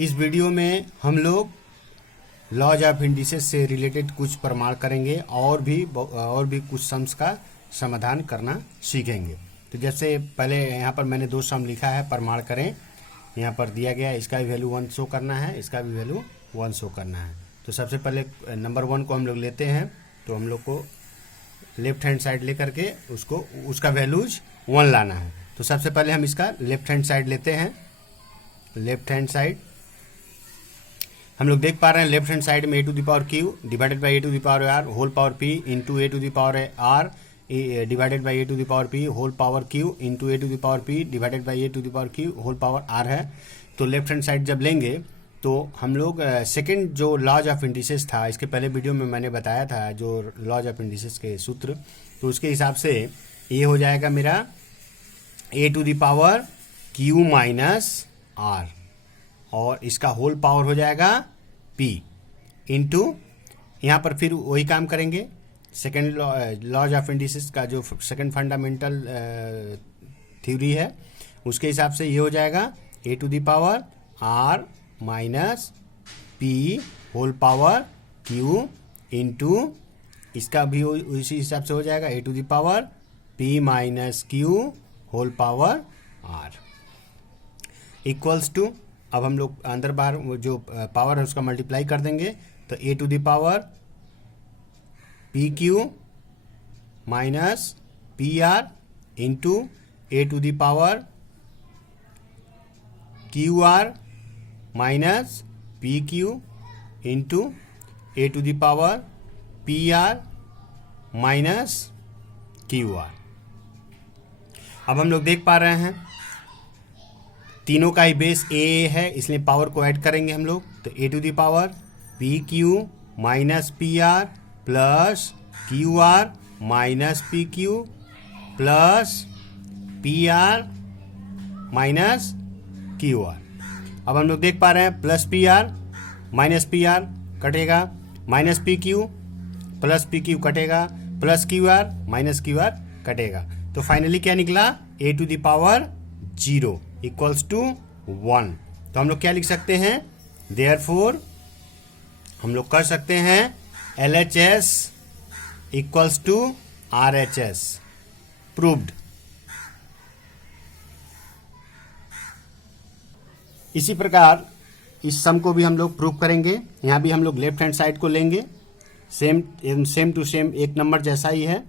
इस वीडियो में हम लोग लॉज ऑफ इंडिसेस से रिलेटेड कुछ प्रमाण करेंगे और भी कुछ सम्स का समाधान करना सीखेंगे। तो जैसे पहले यहाँ पर मैंने दो सम लिखा है, प्रमाण करें, यहाँ पर दिया गया है, इसका भी वैल्यू 1 शो करना है, इसका भी वैल्यू 1 शो करना है। तो सबसे पहले नंबर 1 को हम लोग लेते हैं, तो हम लोग को लेफ्ट हैंड साइड लेकर के उसका वैल्यूज 1 लाना है। तो सबसे पहले हम इसका लेफ्ट हैंड साइड लेते हैं। लेफ्ट हैंड साइड हम लोग देख पा रहे हैं, लेफ्ट हैंड साइड में a to the power q divided by a to the power r whole power p into a to the power r divided by a to the power p whole power q into a to the power p divided by a to the power q whole power r है। तो left hand side जब लेंगे तो हम लोग second जो laws of indices था, इसके पहले वीडियो में मैंने बताया था जो लॉज ऑफ इंडिसेस के सूत्र, तो उसके हिसाब से ये हो जाएगा मेरा a to the power q minus r और इसका होल पावर हो जाएगा p इंटू, यहाँ पर फिर वही काम करेंगे। सेकेंड लॉज ऑफ इंडिसेस का जो सेकेंड फंडामेंटल थ्योरी है उसके हिसाब से ये हो जाएगा a to the power r minus p whole power q into, इसका भी उसी हिसाब से हो जाएगा a to the power p minus q whole power r equals to, अब हम लोग अंदर बाहर जो पावर है उसका मल्टीप्लाई कर देंगे। तो a to the power P Q minus P R into a to the power Q R minus P Q into a to the power P R minus Q R. अब हम लोग देख पा रहे हैं तीनों का ही बेस a है, इसलिए पावर को ऐड करेंगे हम लोग। तो a to the power P Q minus P R plus Q R minus P Q plus P R minus Q R. अब हम लोग देख पा रहे हैं plus P R minus P R कटेगा, minus P Q plus P Q कटेगा, plus Q R minus Q R कटेगा। तो फाइनली क्या निकला, a to the power 0 equals to 1। तो हम लोग क्या लिख सकते हैं, देयरफॉर हम लोग कर सकते हैं LHS equals to RHS, proved. इसी प्रकार इस सम को भी हम लोग प्रूव करेंगे। यहाँ भी हम लोग लेफ्ट हैंड साइड को लेंगे, सेम टू सेम एक नंबर जैसा ही है,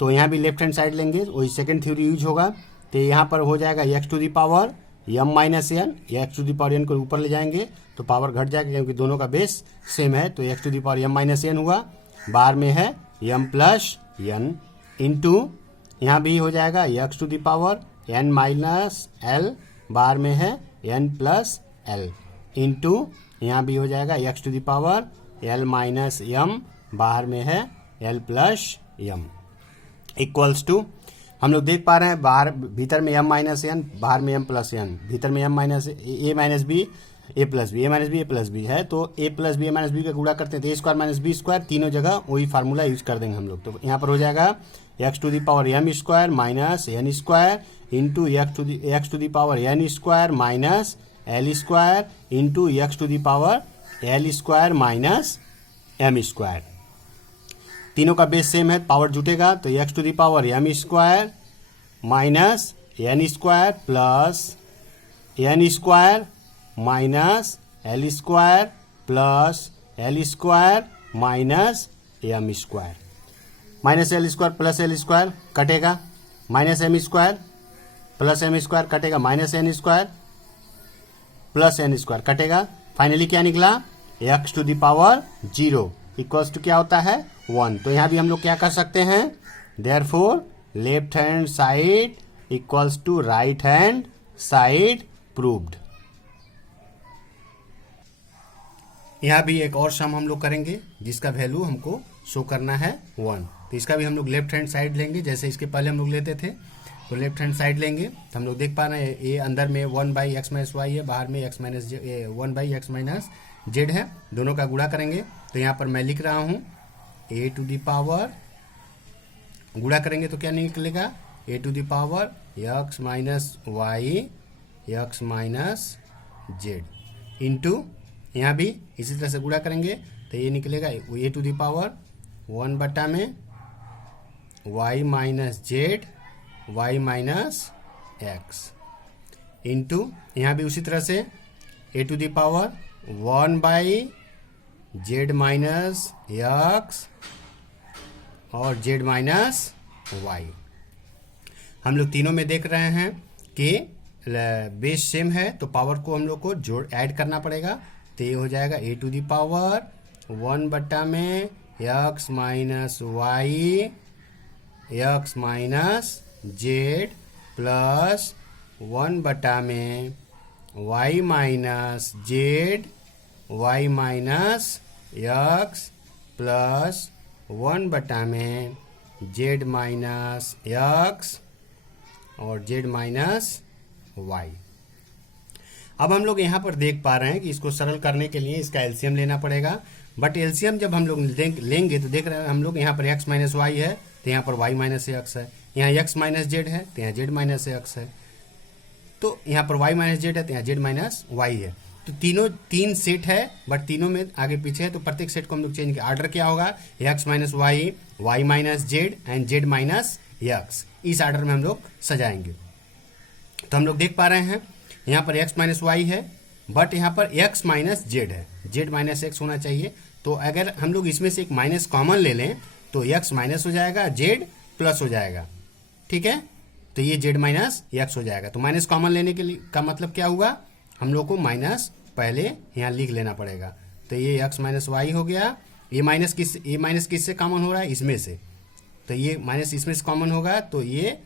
तो यहाँ भी लेफ्ट हैंड साइड लेंगे, वही सेकंड थ्योरी यूज होगा। तो यहाँ पर हो जाएगा x to the power m minus n, x to the power n को ऊपर ले जाएंगे तो पावर घट जाएगा क्योंकि दोनों का बेस सेम है। तो x to the power m minus n हुआ, बाहर में है m प्लस n इंटू, यहाँ भी हो जाएगा x to the power n minus l, बाहर में है n प्लस l इंटू, यहाँ भी हो जाएगा x to the power l minus m, बाहर में है l plus m equals to, हम लोग देख पा रहे हैं बाहर भीतर में m माइनस n, बाहर में m प्लस n, भीतर में m minus a minus B a plus B, a minus B a plus B है, तो a plus B a minus B का गुणा करते हैं तो a square minus B square, तीनों जगह वही फार्मूला यूज कर देंगे हम लोग। तो यहाँ पर हो जाएगा x to the power m square minus n square into x to the power n square minus l square into x to the power l square minus m square. तीनों का बेस सेम है, power जुटेगा तो x to the power m square minus n square plus n square minus l square plus l square minus m square, minus l square plus l square कटेगा, minus m square plus m square कटेगा, minus n square plus n square कटेगा। Finally क्या निकला, x to the power 0 equals to क्या होता है 1। तो यहाँ भी हम लोग क्या कर सकते हैं, therefore left hand side equals to right hand side, proved. यहाँ भी एक और सम हम लोग करेंगे जिसका वैल्यू हमको शो करना है 1। तो इसका भी हम लोग लेफ्ट हैंड साइड लेंगे जैसे इसके पहले हम लोग लेते थे। तो लेफ्ट हैंड साइड लेंगे तो हम लोग देख पा रहे हैं ये अंदर में 1 बाई एक्स माइनस वाई है, बाहर में 1 बाई एक्स माइनस जेड है, दोनों का गुणा करेंगे। तो यहाँ पर मैं लिख रहा हूँ a टू द पावर, गुणा करेंगे तो क्या निकलेगा, a to the power x minus y x minus z into यहाँ भी इसी तरह से गुणा करेंगे तो ये निकलेगा ए टू द पावर 1 बटा में Y minus Z Y minus x into यहाँ भी उसी तरह से A to the power 1 by Z minus x और जेड माइनस वाई। हम लोग तीनों में देख रहे हैं कि बेस सेम है तो पावर को हम लोग को जोड़ ऐड करना पड़ेगा। तो ये हो जाएगा ए टू द पावर 1 बटा में x minus y x minus z plus 1 बटा में Y minus Z Y minus x plus 1 बटा में जेड माइनस एक्स और जेड माइनस वाई। अब हम लोग यहाँ पर देख पा रहे हैं कि इसको सरल करने के लिए इसका एलसीएम लेना पड़ेगा। बट एलसीएम जब हम लोग लेंगे तो देख रहे हैं हम लोग यहाँ पर एक्स माइनस वाई है तो यहाँ पर वाई माइनस एक्स है, यहाँ एक्स माइनस जेड है तो यहाँ जेड माइनस एक्स है, तो यहाँ पर वाई माइनस जेड है तो यहाँ जेड माइनस वाई है। तो तीन सेट है बट तीनों में आगे पीछे है तो प्रत्येक सेट को हम लोग चेंज किया। ऑर्डर क्या होगा x minus y y minus z and z minus x, इस ऑर्डर में हम लोग सजाएंगे। तो हम लोग देख पा रहे हैं यहाँ पर एक्स माइनस वाई है बट यहाँ पर एक्स माइनस जेड है, जेड माइनस एक्स होना चाहिए। तो अगर हम लोग इसमें से एक माइनस कॉमन ले लें तो एक्स माइनस हो जाएगा जेड प्लस हो जाएगा, ठीक है। तो ये जेड माइनस एक्स हो जाएगा। तो माइनस कॉमन लेने के लिए का मतलब क्या हुआ, हम लोग को माइनस पहले यहाँ लिख लेना पड़ेगा। तो ये एक्स माइनस वाई हो गया। ये माइनस किससे कॉमन हो रहा है, इसमें से। तो ये माइनस इसमें से कॉमन होगा तो ये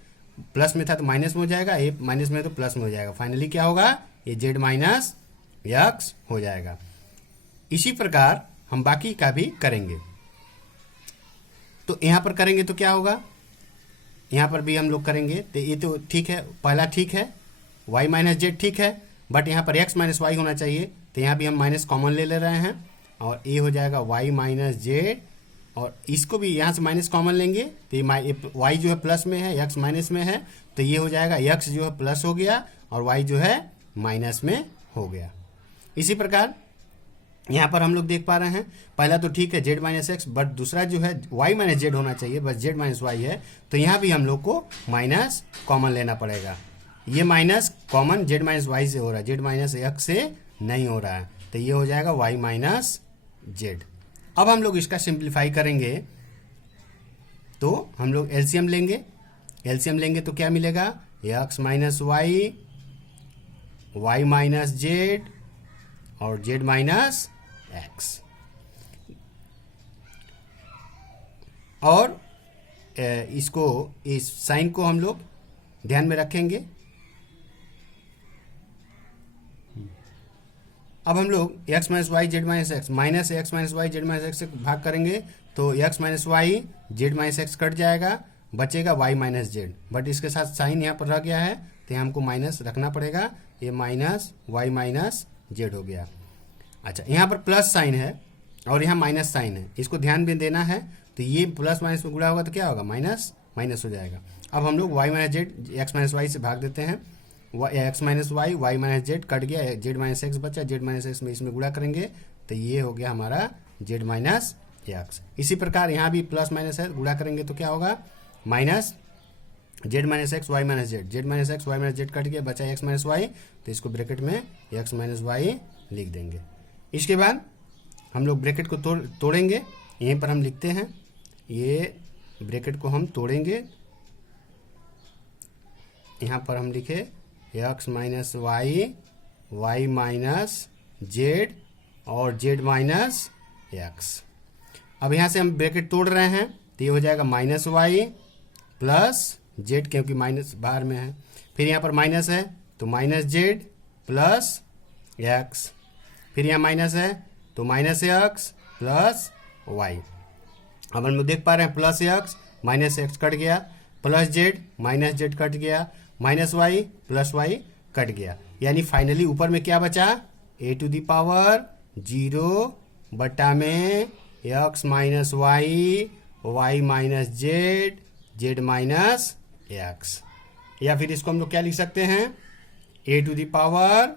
प्लस में था तो माइनस में हो जाएगा, ये माइनस में तो प्लस में हो जाएगा। फाइनली क्या होगा, ये जेड माइनस एक्स हो जाएगा। इसी प्रकार हम बाकी का भी करेंगे। तो यहाँ पर करेंगे तो क्या होगा, यहाँ पर भी हम लोग करेंगे तो ये तो ठीक है, पहला ठीक है, वाई माइनस जेड ठीक है, बट यहाँ पर एक्स माइनस वाई होना चाहिए। तो यहाँ भी हम माइनस कॉमन ले रहे हैं और ये हो जाएगा वाई माइनस जेड, और इसको भी यहाँ से माइनस कॉमन लेंगे तो ये वाई जो है प्लस में है, एक्स माइनस में है, तो ये हो जाएगा एक्स जो है प्लस हो गया और वाई जो है माइनस में हो गया। इसी प्रकार यहाँ पर हम लोग देख पा रहे हैं पहला तो ठीक है जेड माइनस एक्स, बट दूसरा जो है वाई माइनस जेड होना चाहिए, बस जेड माइनस वाई है। तो यहाँ भी हम लोग को माइनस कॉमन लेना पड़ेगा। ये minus common z minus y से हो रहा है, जेड माइनस एक्स से नहीं हो रहा है। तो ये हो जाएगा वाई माइनस जेड। अब हम लोग इसका सिंप्लीफाई करेंगे तो हम लोग एलसीएम लेंगे तो क्या मिलेगा, x minus y y minus z और जेड माइनस एक्स। और इसको इस साइन को हम लोग ध्यान में रखेंगे। अब हम लोग x minus y z minus x minus y z minus x से भाग करेंगे तो x minus y z minus x कट जाएगा, बचेगा वाई माइनस जेड, बट इसके साथ साइन यहाँ पर रह गया है तो हमको माइनस रखना पड़ेगा। ये माइनस वाई माइनस जेड हो गया। अच्छा, यहाँ पर प्लस साइन है और यहाँ माइनस साइन है, इसको ध्यान भी देना है। तो ये प्लस माइनस में गुणा होगा तो क्या होगा, माइनस माइनस हो जाएगा। अब हम लोग y minus z x minus y से भाग देते हैं, x minus y y minus Z cut गया, जेड माइनस एक्स बचा, जेड माइनस एक्स में इसमें गुणा करेंगे तो ये हो गया हमारा जेड माइनस एक्स। इसी प्रकार यहाँ भी प्लस माइनस है, गुणा करेंगे तो क्या होगा, minus z minus x y minus z, z minus x y minus Z cut गया, बचा एक्स माइनस वाई, तो इसको ब्रैकेट में एक्स माइनस वाई लिख देंगे। इसके बाद हम लोग ब्रैकेट को तोड़ेंगे, यहीं पर हम लिखते हैं, ये ब्रैकेट को हम तोड़ेंगे, यहाँ पर हम लिखे x minus y y minus z और जेड माइनस एक्स। अब यहाँ से हम ब्रैकेट तोड़ रहे हैं तो ये हो जाएगा माइनस वाई प्लस जेड, क्योंकि माइनस बाहर में है, फिर यहाँ पर माइनस है तो माइनस जेड प्लस एक्स, फिर यहाँ माइनस है तो माइनस एक्स प्लस वाई। अब हम लोग देख पा रहे हैं plus X minus x cut गया, plus Z minus Z cut गया, minus Y plus Y cut गया, यानी फाइनली ऊपर में क्या बचा, ए टू दी पावर 0 बटा में x minus y y minus z z minus x. या फिर इसको हम लोग क्या लिख सकते हैं, a to the power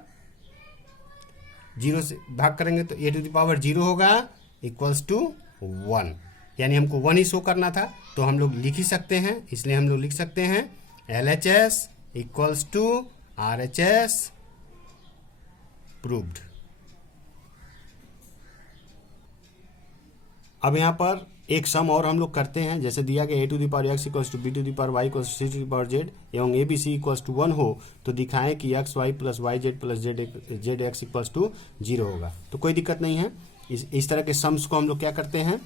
zero से भाग करेंगे तो ए टू द पावर 0 होगा इक्वल्स टू 1, यानी हमको 1 ही शो करना था, तो हम लोग लिख ही सकते हैं, इसलिए हम लोग लिख सकते हैं LHS equals to RHS proved. अब यहाँ पर एक सम और हम लोग करते हैं, जैसे दिया गया a to the power x equals to b to the power y equals to c to the power z एवं ABC इक्वल्स टू 1 हो तो दिखाएं कि x y plus y z plus z x equals to 0 होगा। तो कोई दिक्कत नहीं है, इस तरह के सम्स को हम लोग क्या करते हैं,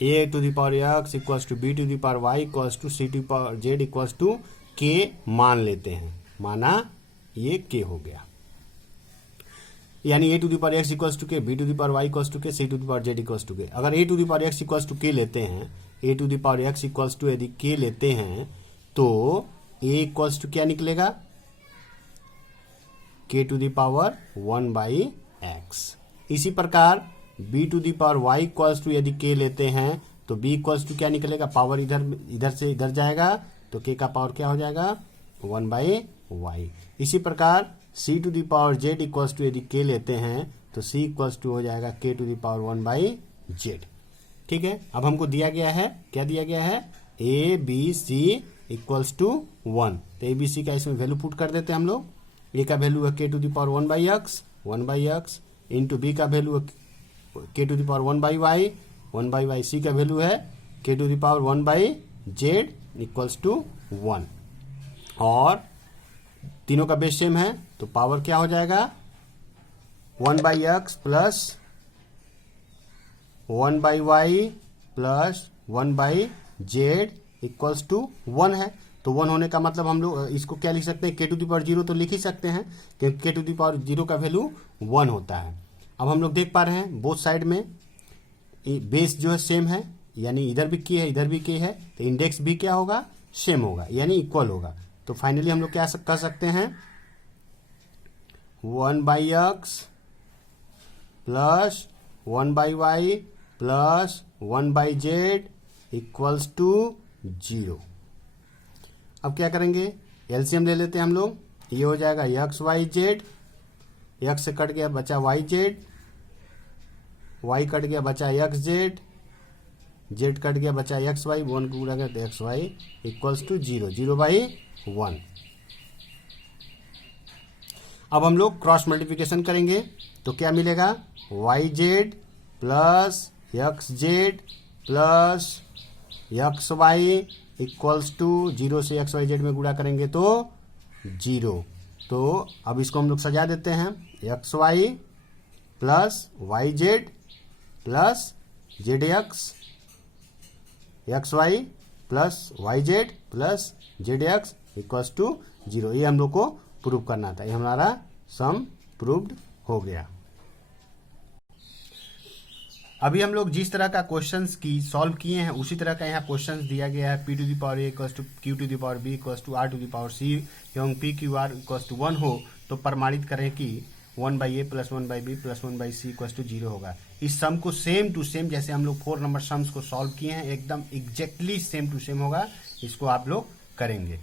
a to the power x equals to b to the power y equals to c to the power z equals to k मान लेते हैं, माना ये k हो गया, यानी a to the power x equals to k, b to the power y equals to k, c to the power z equals to k. अगर a to the power x equals to k लेते हैं, a to the power x equals to यदि k लेते हैं तो a equals to क्या निकलेगा, k to the power 1 by x। इसी प्रकार b to the power y equals to यदि k लेते हैं तो b इक्वल्स टू क्या निकलेगा, पावर इधर से इधर जाएगा तो k का पावर क्या हो जाएगा 1 बाई y। इसी प्रकार c to the power z equals to यदि k लेते हैं तो c इक्वल्स टू हो जाएगा k to the power 1 by z। ठीक है, अब हमको दिया गया है, क्या दिया गया है, a b c equals to 1, तो a b c का इसमें वैल्यू पुट कर देते हैं हम लोग। a का वैल्यू है k to the power 1 by x into b का वैल्यू है k to the power 1 by y, c का वैल्यू है k to the power 1 by z equals to 1, और तीनों का बेस सेम है तो पावर क्या हो जाएगा 1 by x plus 1 by y plus 1 by z equals to 1 है। तो 1 होने का मतलब हम लोग इसको क्या लिख सकते हैं, k टू द पावर 0 तो लिख ही सकते हैं क्योंकि k टू द पावर 0 का वैल्यू 1 होता है। अब हम लोग देख पा रहे हैं बोथ साइड में बेस जो है सेम है, यानी इधर भी k है इधर भी k है, तो इंडेक्स भी क्या होगा, सेम होगा, यानी इक्वल होगा। तो फाइनली हम लोग क्या कर सकते हैं, 1 by x plus 1 by y plus 1 by z equals to 0। अब क्या करेंगे, एलसीएम ले लेते हैं हम लोग, ये हो जाएगा x y z, x से कट गया बचा y z, y कट गया बचा x z, z कट गया बचा x y, 1 को गुणा करते x y equals to 0 by 1। अब हम लोग क्रॉस मल्टीप्लिकेशन करेंगे तो क्या मिलेगा, yz plus xz plus xy equals to 0 से xyz में गुणा करेंगे तो 0। तो अब इसको हम लोग सजा देते हैं, xy plus yz plus zx, xy plus yz plus zx equals to 0। ये हम लोग को प्रूव करना था, ये हमारा सम प्रूव्ड हो गया। अभी हम लोग जिस तरह का क्वेश्चंस की सॉल्व किए हैं उसी तरह का यहाँ क्वेश्चंस दिया गया है, p to the power a equals to q to the power b equals to r to the power c एवं p q r equals to 1 हो तो प्रमाणित करें कि 1 by a plus 1 by b plus 1 by c equals to 0 होगा। इस सम को same to same जैसे हम लोग 4 नंबर सम्स को सॉल्व किए हैं एकदम एग्जैक्टली सेम टू सेम होगा, इसको आप लोग करेंगे।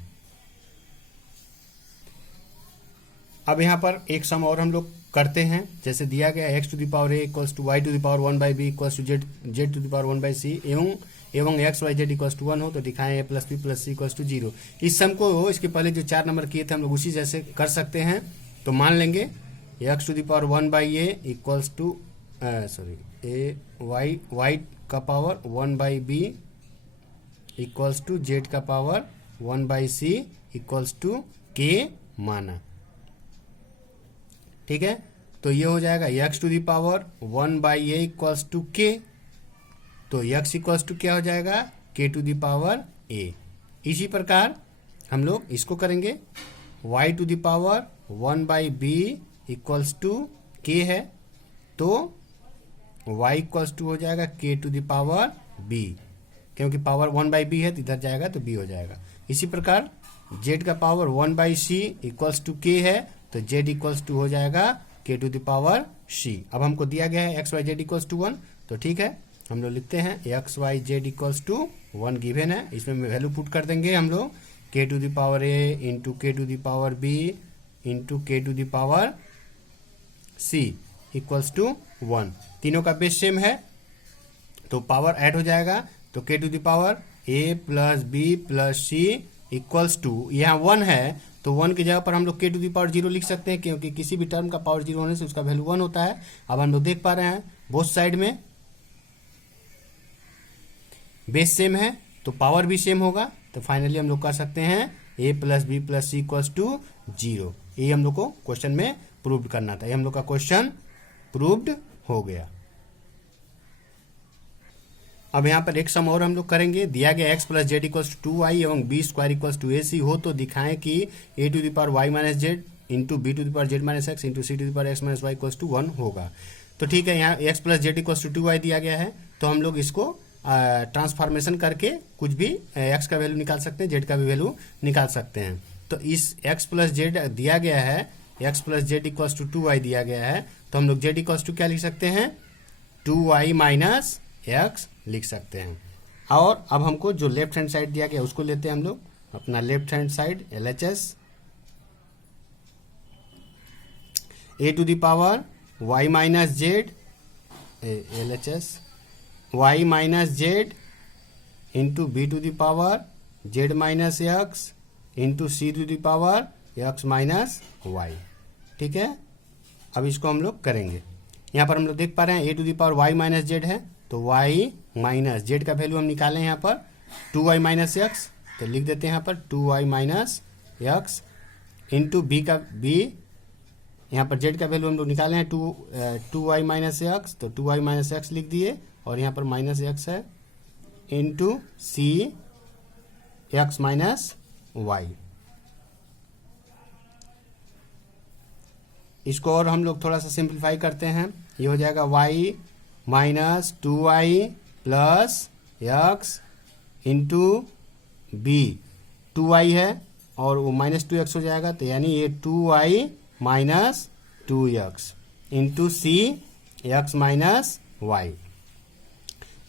अब यहाँ पर एक सम और हम लोग करते हैं, जैसे दिया गया x to the power a equals to y to the power 1 by B equals to z to the power 1 by C एवं x y z equals to 1 हो तो दिखाएं a plus B plus C equals to 0। इस सम को इसके पहले जो 4 number किए थे हम लोग उसी जैसे कर सकते हैं। तो मान लेंगे x to the power 1 by a equals to y का power 1 by B equals to z का power 1 by c equals to k माना। ठीक है, तो ये हो जाएगा x to the power 1 by a equals to k, तो x इक्वल्स टू क्या हो जाएगा k to the power a। इसी प्रकार हम लोग इसको करेंगे, y to the power 1 by b equals to k है तो y इक्वल्स टू हो जाएगा k to the power b, क्योंकि पावर 1 बाई b है तो इधर जाएगा तो b हो जाएगा। इसी प्रकार z का power 1 by c equals to k है तो z इक्वल्स टू हो जाएगा k to the power c। अब हमको दिया गया है x y z equals to 1, तो ठीक है हम लोग लिखते हैं x y z equals to 1 given है, इसमें वैल्यू पुट कर देंगे हम लोग k to the power a into k to the power b into k to the power c equals to 1। तीनों का बेस सेम है तो पावर ऐड हो जाएगा, तो k to the power a plus B plus C equals to, यहाँ 1 है तो 1 की जगह पर हम लोग k टू द पावर 0 लिख सकते हैं, क्योंकि किसी भी टर्म का पावर 0 होने से उसका वैल्यू 1 होता है। अब हम लोग देख पा रहे हैं बोथ साइड में बेस सेम है तो पावर भी सेम होगा, तो फाइनली हम लोग कर सकते हैं a plus B plus C equals to 0। ये हम लोग को क्वेश्चन में प्रूव करना था, ये हम लोग का क्वेश्चन प्रूव्ड हो गया। अब यहाँ पर एक सम और हम लोग करेंगे। दिया गया x plus z equals to 2y एवं b square equals to a c हो तो दिखाएं कि a to the power y minus z into b to the power z minus x into C to the power x minus Y equals to 1 होगा। तो ठीक है, यहाँ x plus z equals to 2y दिया गया है तो हम लोग इसको ट्रांसफॉर्मेशन करके कुछ भी x का वैल्यू निकाल सकते हैं, z का भी वैल्यू निकाल सकते हैं। तो इस x प्लस जेड दिया गया है, x plus z equals to 2y दिया गया है तो हम लोग z इक्वल्स टू क्या लिख सकते हैं 2y माइनस x लिख सकते हैं। और अब हमको जो लेफ्ट हैंड साइड दिया गया उसको लेते हैं हम लोग, अपना left hand side LHS a to the power y minus z LHS y minus z into b to the power z minus x into C to the power x minus y. ठीक है, अब इसको हम लोग करेंगे। यहाँ पर हम लोग देख पा रहे हैं a to the power y minus z है तो y माइनस जेड का वैल्यू हम निकालें यहाँ पर 2y माइनस एक्स, तो लिख देते हैं यहाँ पर 2y minus x into b का b, यहाँ पर जेड का वैल्यू हम लोग निकाले हैं 2y माइनस एक्स, तो 2y माइनस एक्स लिख दिए और यहाँ पर माइनस एक्स है इंटू सी एक्स माइनस वाई। इसको और हम लोग थोड़ा सा सिंप्लीफाई करते हैं, ये हो जाएगा y minus 2y plus x into b, 2y है और वो माइनस 2x हो जाएगा, तो यानी ये 2y माइनस 2x इंटू सी एक्स माइनस वाई,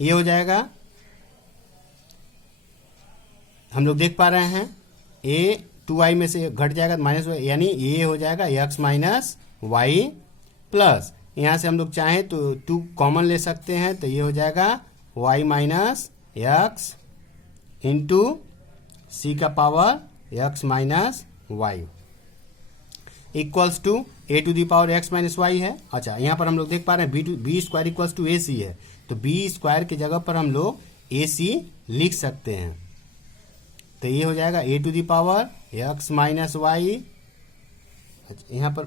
ये हो जाएगा। हम लोग देख पा रहे हैं a 2y में से घट जाएगा माइनस, यानी ये हो जाएगा x माइनस वाई प्लस, यहाँ से हम लोग चाहें तो 2 कॉमन ले सकते हैं तो ये हो जाएगा y minus x into c का power x minus Y equals to a to the power x minus y है। अच्छा, यहाँ पर हम लोग देख पा रहे हैं B square equals to a सी है, तो बी स्क्वायर की जगह पर हम लोग ए सी लिख सकते हैं, तो ये हो जाएगा a to the power x minus y, यहाँ पर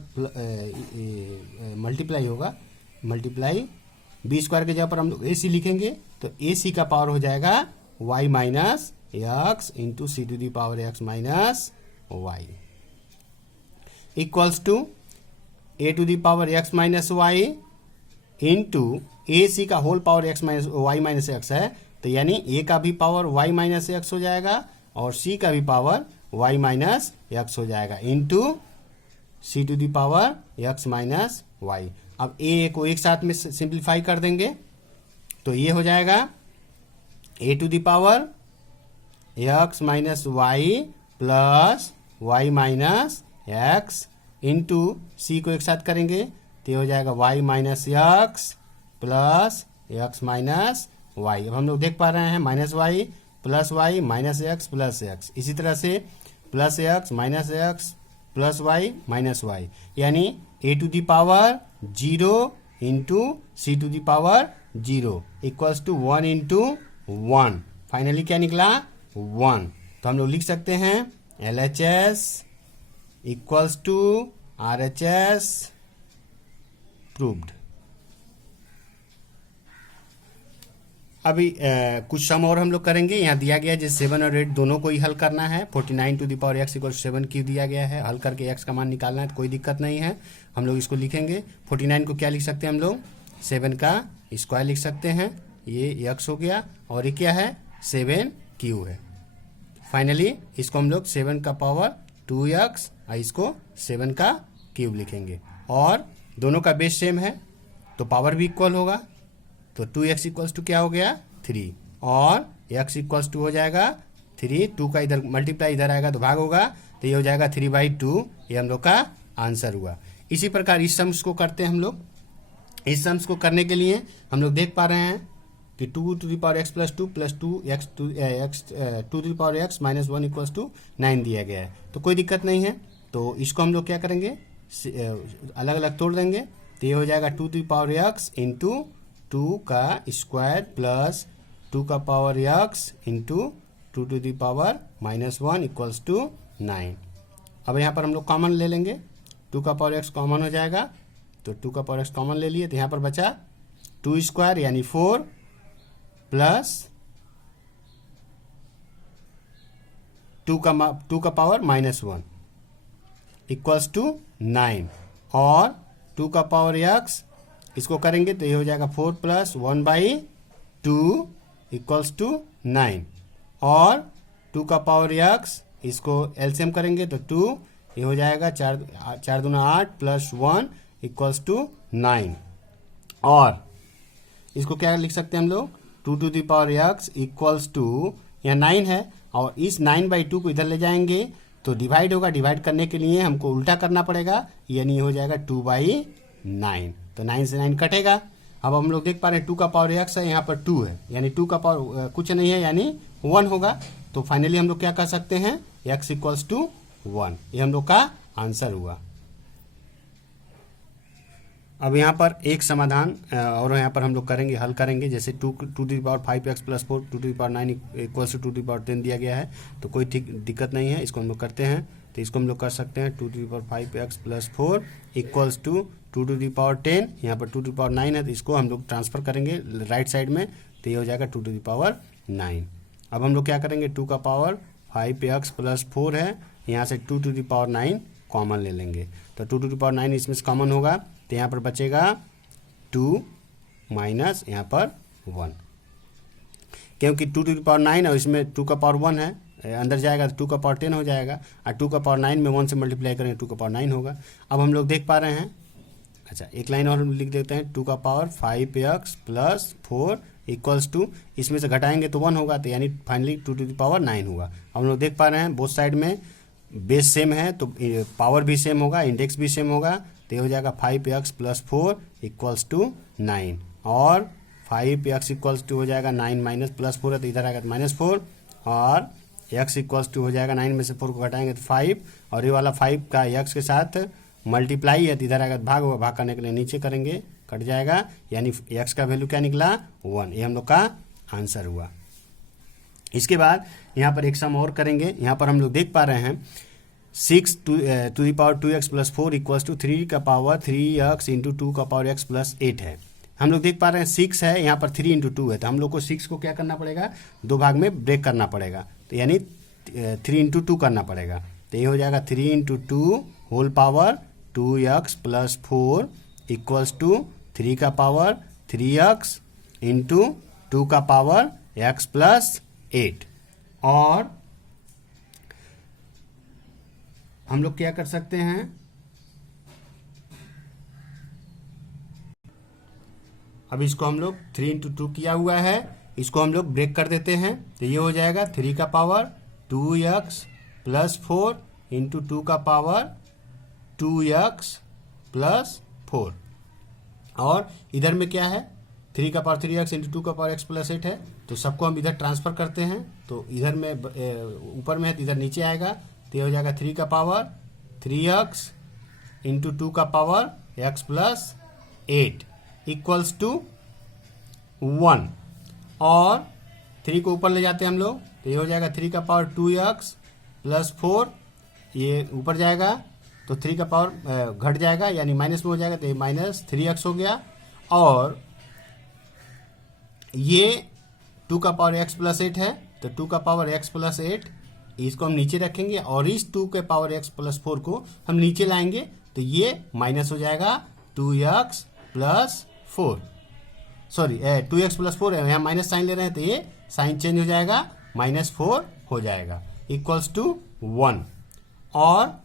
मल्टीप्लाई होगा, मल्टीप्लाई बी स्क्वायर की जगह पर हम लोग ए सी लिखेंगे तो ए सी का पावर हो जाएगा y minus x into C to the power x minus Y equals to a to the power x minus Y into A C का whole power x minus Y minus X है, तो यानी a का भी power y minus x हो जाएगा और c का भी पावर y माइनस एक्स हो जाएगा into C to the power x minus Y. अब a को एक साथ में सिंप्लीफाई कर देंगे तो ये हो जाएगा a to the power x minus Y plus Y minus x into C को एक साथ करेंगे तो ये हो जाएगा y minus x plus X minus Y. अब हम लोग देख पा रहे हैं minus Y plus Y minus x plus X, इसी तरह से plus X minus x plus Y minus Y, यानी a to the power 0 into C to the power 0 equals to 1 into 1, finally क्या निकला 1। तो हम लोग लिख सकते हैं LHS equals to RHS proved. अभी कुछ सम और हम लोग करेंगे। यहाँ दिया गया जैसे 7 और 8 दोनों को ही हल करना है। 49 to the power x equal 7 क्यू दिया गया है, हल करके x का मान निकालना है, तो कोई दिक्कत नहीं है। हम लोग इसको लिखेंगे 49 को क्या लिख सकते हैं हम लोग 7 का स्क्वायर लिख सकते हैं, ये x हो गया और ये क्या है 7q है। फाइनली इसको हम लोग 7 का पावर 2x और इसको 7 का क्यूब लिखेंगे और दोनों का बेस सेम है तो पावर भी इक्वल होगा, तो 2x इक्वल्स टू क्या हो गया 3 और x इक्वल्स टू हो जाएगा 3, 2 का इधर मल्टीप्लाई इधर आएगा तो भाग होगा, तो ये हो जाएगा 3/2, ये हम लोग का आंसर हुआ। इसी प्रकार इस सम्स को करते हैं हम लोग। इस सम्स को करने के लिए हम लोग देख पा रहे हैं कि 2 to the power x plus 2 plus 2x to the power x minus 1 equals to 9 दिया गया है। तो कोई दिक्कत नहीं है। तो इसको हम लोग क्या करेंगे, अलग अलग तोड़ देंगे। तो ये हो जाएगा 2 to the power x into 2 का स्क्वायर प्लस 2 का power x into 2 to the power minus 1 equals to 9। अब यहाँ पर हम लोग कॉमन ले लेंगे, 2 का पावर x कॉमन हो जाएगा। तो 2 का पावर x कॉमन ले लिए, तो यहाँ पर बचा 2 स्क्वायर यानी 4 प्लस 2 का पावर -1 इक्वल्स टू 9 और 2 का पावर x इसको करेंगे तो ये हो जाएगा 4 प्लस 1/2 इक्वल्स टू 9 और 2 का पावर x इसको एलसीएम करेंगे तो 2, ये हो जाएगा 4 दूना 8 प्लस 1 इक्वल्स टू 9 और इसको क्या लिख सकते हैं हम लोग, 2 to the power x equals to, यहाँ 9 है और इस 9/2 को इधर ले जाएंगे तो डिवाइड होगा। डिवाइड करने के लिए हमको उल्टा करना पड़ेगा, यानी हो जाएगा 2/9। तो 9 से 9 कटेगा। अब हम लोग देख पा रहे हैं 2 का पावर x है, यहाँ पर 2 है, यानी 2 का पावर कुछ नहीं है यानी 1 होगा। तो फाइनली हम लोग क्या कर सकते हैं, x इक्वल्स टू 1। ये हम लोग का आंसर हुआ। अब यहाँ पर एक समाधान और यहाँ पर हम लोग करेंगे, हल करेंगे। जैसे 2 to the power 5x plus 4 2 to the power 9 equals to 2 to the power 10 दिया गया है। तो कोई दिक्कत नहीं है, इसको हम लोग करते हैं। तो इसको हम लोग कर सकते हैं 2 to the power 5x plus 4 equals to 2 to the power 10, यहाँ पर 2 to the power 9 है तो इसको हम लोग ट्रांसफर करेंगे राइट साइड में, तो ये हो जाएगा 2 to the power 9। अब हम लोग क्या करेंगे, 2 का पावर 5x plus 4 है, यहाँ से 2 to the power 9 कॉमन ले लेंगे। तो 2 to the power 9 इसमें से कॉमन होगा तो यहाँ पर बचेगा 2 माइनस यहाँ पर 1, क्योंकि 2 to the power 9 और इसमें 2 का पावर 1 है, अंदर जाएगा तो 2 का पावर 10 हो जाएगा और 2 का पावर 9 में 1 से मल्टीप्लाई करेंगे 2 का पावर 9 होगा। अब हम लोग देख पा रहे हैं, अच्छा एक लाइन और लिख देते हैं, 2 का power 5x plus 4 equals to, इसमें से घटाएंगे तो 1 होगा, तो यानी फाइनली 2 to the power 9 होगा। हम लोग देख पा रहे हैं बोथ साइड में बेस सेम है तो पावर भी सेम होगा, इंडेक्स भी सेम होगा। तो ये हो जाएगा 5x प्लस 4 इक्वल्स टू 9 और 5x इक्वल्स टू हो जाएगा 9 माइनस प्लस 4 है तो इधर आएगा तो -4 और x इक्वल्स टू हो जाएगा 9 में से 4 को घटाएंगे तो 5 और ये वाला 5 का x के साथ मल्टीप्लाई है तो इधर आएगा तो भाग होगा, भाग करने के लिए नीचे करेंगे कट जाएगा, यानी x का वैल्यू क्या निकला 1। ये हम लोग का आंसर हुआ। इसके बाद यहाँ पर एक सम और करेंगे। यहाँ पर हम लोग देख पा रहे हैं 6 to the power 2x plus 4 equals to 3 का पावर 3x इंटू 2 का पावर x प्लस 8 है। हम लोग देख पा रहे हैं 6 है, यहाँ पर 3 इंटू 2 है, तो हम लोग को 6 को क्या करना पड़ेगा, 2 भाग में ब्रेक करना पड़ेगा, तो यानी 3 इंटू 2 करना पड़ेगा। तो ये हो जाएगा 3 into 2 whole power 2x plus 4 equals to 3 का पावर 3x इंटू 2 का पावर x प्लस 8। और हम लोग क्या कर सकते हैं, अब इसको हम लोग 3 इंटू 2 किया हुआ है, इसको हम लोग ब्रेक कर देते हैं। तो ये हो जाएगा 3 का पावर 2x प्लस 4 इंटू 2 का पावर 2x प्लस 4 और इधर में क्या है 3 का पावर 3x इंटू 2 का पावर x प्लस 8 है, तो सबको हम इधर ट्रांसफर करते हैं। तो इधर में ऊपर में है तो इधर नीचे आएगा, तो ये हो जाएगा 3 का पावर 3x इंटू 2 का power x plus 8 equals to 1 और 3 को ऊपर ले जाते हैं हम लोग, तो ये हो जाएगा 3 का पावर 2x प्लस 4, ये ऊपर जाएगा तो 3 का पावर घट जाएगा यानी माइनस में हो जाएगा, तो ये -3x हो गया और ये 2 का पावर x प्लस 8 है, तो 2 का पावर x प्लस 8 इसको हम नीचे रखेंगे और इस 2 के पावर x प्लस 4 को हम नीचे लाएंगे, तो ये माइनस हो जाएगा 2x plus 4, sorry 2x plus 4 है, यहाँ माइनस साइन ले रहे हैं तो ये साइन चेंज हो जाएगा -4 हो जाएगा इक्वल्स टू 1। और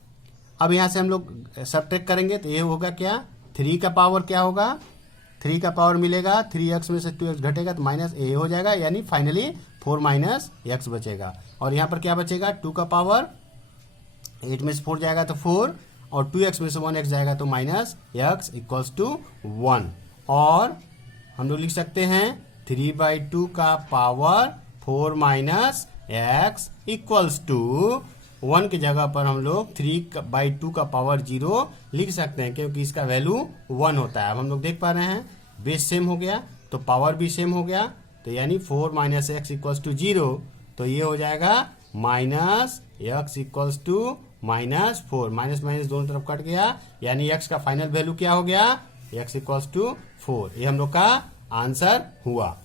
अब यहाँ से हम लोग सब्ट्रैक्ट करेंगे तो ये होगा क्या, 3 का पावर क्या होगा, 3 का पावर मिलेगा, 3x में से 2x घटेगा तो माइनस a हो जाएगा, यानी फाइनली 4 माइनस x बचेगा। और यहाँ पर क्या बचेगा, 2 का पावर 8 में से 4 जाएगा तो 4 और 2x में से 1x जाएगा तो माइनस x इक्वल्स टू 1। और हम लोग लिख सकते हैं 3/2 का power 4 minus x equals to 1 की जगह पर हम लोग 3/2 का पावर 0 लिख सकते हैं, क्योंकि इसका वैल्यू 1 होता है। अब हम लोग देख पा रहे हैं बेस सेम हो गया तो पावर भी सेम हो गया, तो यानी 4 माइनस एक्स इक्वल्स टू 0, तो ये हो जाएगा minus x equals to minus 4। Minus minus दोनों तरफ कट गया, यानी एक्स का फाइनल वैल्यू क्या हो गया, एक्स इक्वल्स टू 4। ये हम लोग का आंसर हुआ।